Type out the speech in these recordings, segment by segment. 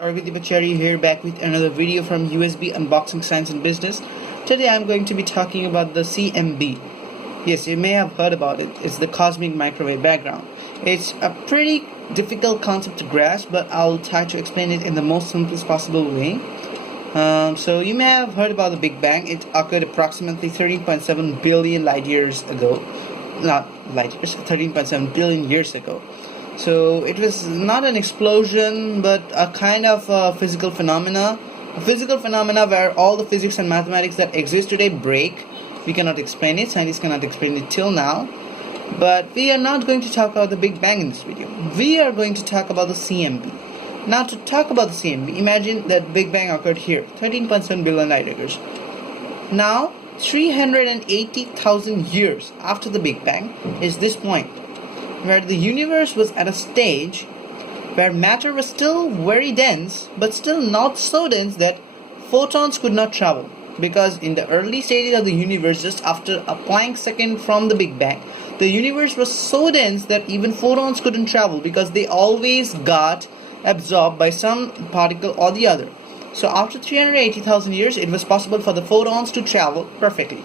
Arghyadeep Acharya here, back with another video from USB Unboxing Science and Business. Today I'm going to be talking about the CMB. Yes, you may have heard about it. It's the cosmic microwave background. It's a pretty difficult concept to grasp, but I'll try to explain it in the most simplest possible way. So you may have heard about the Big Bang. It occurred approximately 13.7 billion light years ago. Not light years, 13.7 billion years ago. So it was not an explosion, but a kind of physical phenomena. A physical phenomena where all the physics and mathematics that exist today break. We cannot explain it. Scientists cannot explain it till now. But we are not going to talk about the Big Bang in this video. We are going to talk about the CMB. Now, to talk about the CMB, imagine that Big Bang occurred here, 13.7 billion light years. Now, 380,000 years after the Big Bang is this point, where the universe was at a stage where matter was still very dense, but still not so dense that photons could not travel. Because in the early stages of the universe, just after a Planck second from the Big Bang, the universe was so dense that even photons couldn't travel because they always got absorbed by some particle or the other. So after 380,000 years, it was possible for the photons to travel perfectly.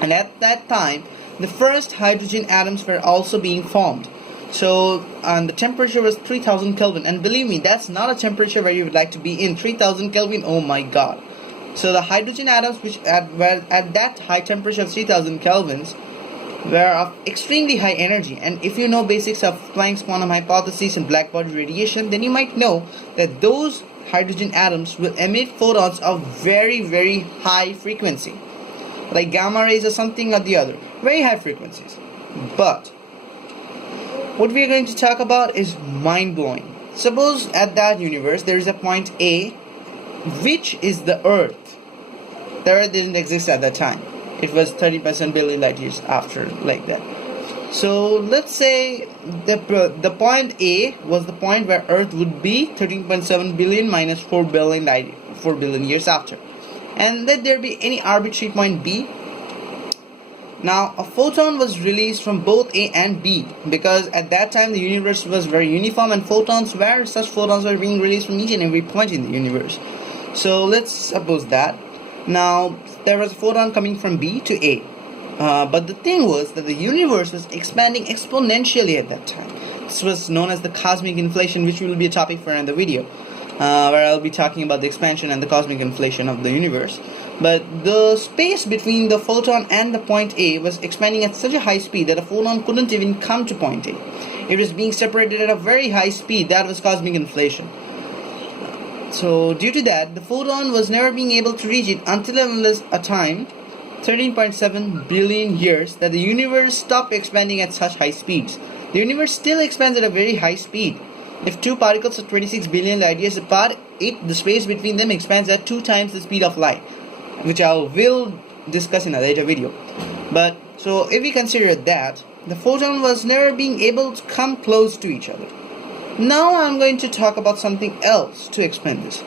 And at that time, the first hydrogen atoms were also being formed. So the temperature was 3000 Kelvin, and believe me, that's not a temperature where you would like to be in. 3000 Kelvin, oh my god. So the hydrogen atoms which were at that high temperature of 3000 Kelvins were of extremely high energy. And if you know basics of Planck's quantum hypothesis and black body radiation, then you might know that those hydrogen atoms will emit photons of very high frequency, like gamma rays or something or the other, very high frequencies. But what we are going to talk about is mind-blowing. Suppose at that universe there is a point A, which is the Earth. The Earth didn't exist at that time. It was 30% billion light years after, like that. So let's say the point A was the point where Earth would be 13.7 billion minus 4 billion years after. And let there be any arbitrary point B. Now a photon was released from both A and B, because at that time the universe was very uniform and such photons were being released from each and every point in the universe. So let's suppose that. Now there was a photon coming from B to A. But the thing was that the universe was expanding exponentially at that time. This was known as the cosmic inflation, which will be a topic for another video, where I'll be talking about the expansion and the cosmic inflation of the universe. But the space between the photon and the point A was expanding at such a high speed that a photon couldn't even come to point A. It was being separated at a very high speed. That was cosmic inflation. So due to that, the photon was never being able to reach it until and unless a time, 13.7 billion years, that the universe stopped expanding at such high speeds. The universe still expands at a very high speed. If two particles are 26 billion light years apart, the space between them expands at 2 times the speed of light, which I will discuss in a later video. But so if we consider that, the photon was never being able to come close to each other. Now I'm going to talk about something else to explain this.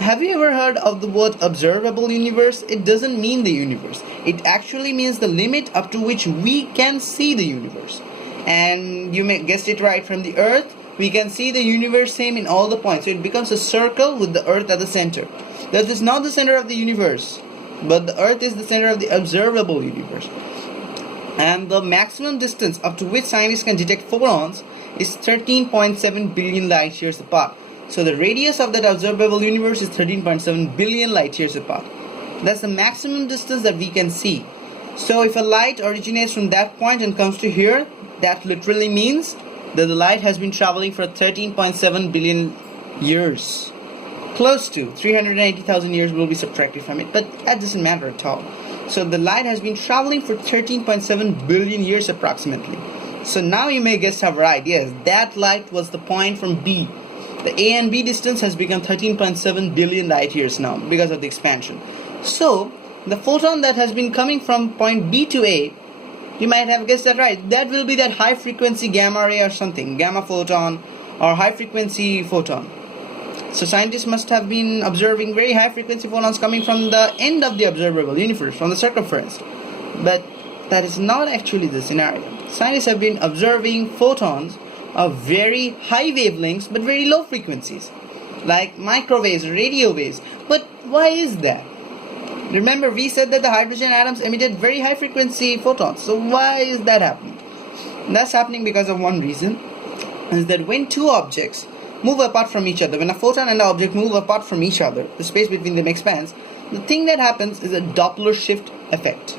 Have you ever heard of the word observable universe? It doesn't mean the universe. It actually means the limit up to which we can see the universe. And you may guessed it right, from the Earth, we can see the universe same in all the points. So it becomes a circle with the Earth at the center. That is not the center of the universe, but the Earth is the center of the observable universe. And the maximum distance up to which scientists can detect photons is 13.7 billion light years apart. So the radius of that observable universe is 13.7 billion light years apart. That's the maximum distance that we can see. So if a light originates from that point and comes to here, that literally means that the light has been traveling for 13.7 billion years. Close to 380,000 years will be subtracted from it, but that doesn't matter at all. So the light has been traveling for 13.7 billion years approximately. So now you may guess our right. Yes, that light was the point from B. The A and B distance has become 13.7 billion light years now because of the expansion. So the photon that has been coming from point B to A, you might have guessed that right. That will be that high frequency gamma ray or something, gamma photon or high frequency photon. So scientists must have been observing very high frequency photons coming from the end of the observable universe, from the circumference. But that is not actually the scenario. Scientists have been observing photons of very high wavelengths but very low frequencies. like microwaves, radio waves. But why is that? Remember, we said that the hydrogen atoms emitted very high frequency photons. So why is that happening? And that's happening because of one reason, is that when two objects move apart from each other, when a photon and an object move apart from each other, the space between them expands, the thing that happens is a Doppler shift effect.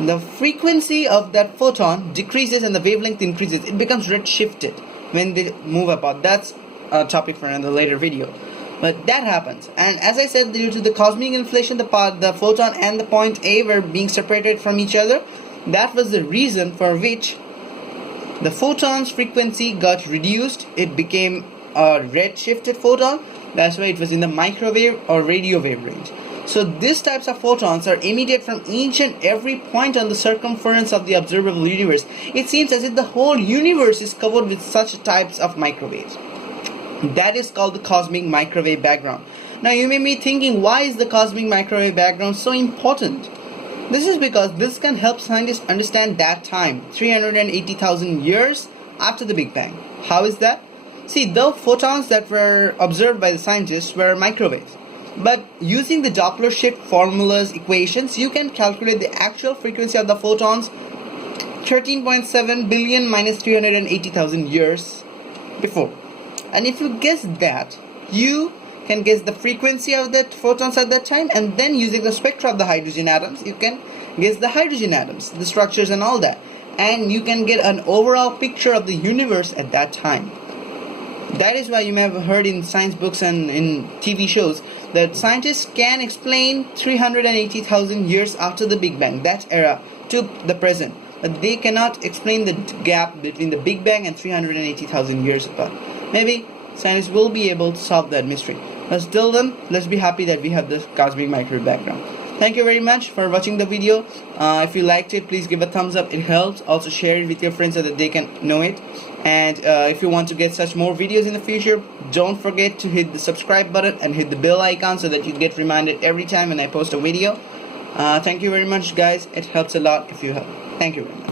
The frequency of that photon decreases and the wavelength increases. It becomes redshifted when they move apart. That's a topic for another later video. But that happens, and as I said, due to the cosmic inflation, the photon and the point A were being separated from each other. That was the reason for which the photon's frequency got reduced. It became a red-shifted photon. That's why it was in the microwave or radio wave range. So these types of photons are emitted from each and every point on the circumference of the observable universe. It seems as if the whole universe is covered with such types of microwaves. That is called the cosmic microwave background. Now you may be thinking, why is the cosmic microwave background so important? This is because this can help scientists understand that time, 380,000 years after the Big Bang. How is that? See, the photons that were observed by the scientists were microwaves. But using the Doppler shift formulas, equations, you can calculate the actual frequency of the photons 13.7 billion minus 380,000 years before. And if you guess that, you can guess the frequency of the photons at that time, and then using the spectra of the hydrogen atoms, you can guess the hydrogen atoms, the structures and all that. And you can get an overall picture of the universe at that time. That is why you may have heard in science books and in TV shows that scientists can explain 380,000 years after the Big Bang, that era, to the present. But they cannot explain the gap between the Big Bang and 380,000 years apart. Maybe scientists will be able to solve that mystery. But till then, let's be happy that we have this cosmic microwave background. Thank you very much for watching the video. If you liked it, please give a thumbs up. It helps. Also share it with your friends so that they can know it. And if you want to get such more videos in the future, don't forget to hit the subscribe button and hit the bell icon so that you get reminded every time when I post a video. Thank you very much, guys. It helps a lot if you help. Thank you very much.